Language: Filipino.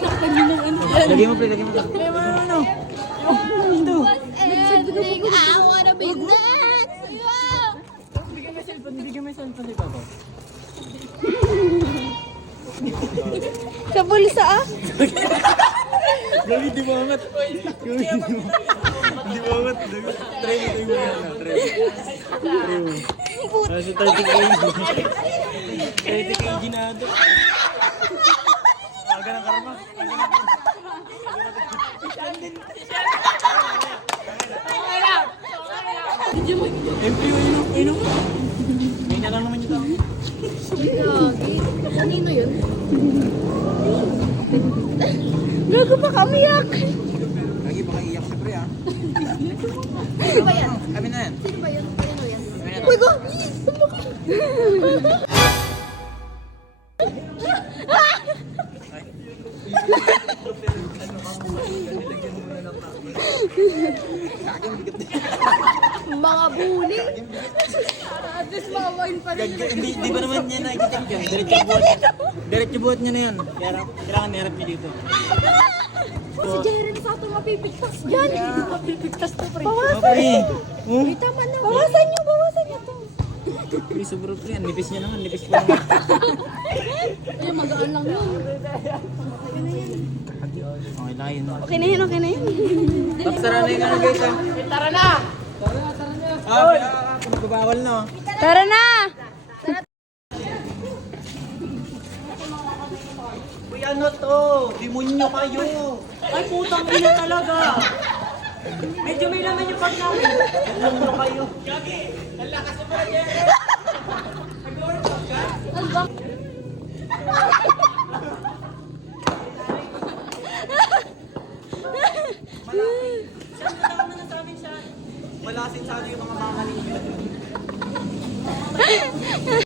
takpan nyo ng ano yan. Lagyan mo, pre, lagyan mo. Ano? Ito. Ending, I wanna be next! Bigyan mo yung cellphone ni Papa. Sa bulsa ah? Gabi, di mo angat. Gabi, di mo angat. Try mo yan. Try mo. Nasa 30 kg. 30 kg na ito. Aga ng karma. Inom. May na lang naman yung tao. Kanino yun? Gago pa kamiyak! Lagi baka iyak si pre, ah. Sino ba yan? Kami na yan. Sino ba yun? Kanino yan? Kami na Uy, go! Mga bully! At least mawain pa rin. Hindi ba naman niya nakikita yan? Diretso buhat niya na yan. Kaya kailangan niharap niya dito. Si Jaren sa ito mapipigtas dyan. Mapipigtas to, pre. Okay. Bawasan! Tama na. Bawasan nyo to. Pre, sobrang pre. Ang nipis niya naman. Nipis pa naman. Ay, magaan lang yun. Okay lang yun. Okay na yun. Tapos tara na yung ano guys, ah. Tara na! Magbabawal na. Tara na! Uy, ano to? Demonyo kayo. Ay, putang ina talaga. Medyo may laman yung pagkain. Demonyo kayo. Gagi, ang lakas mo pa yan. Malasin sana yung mga mamaling.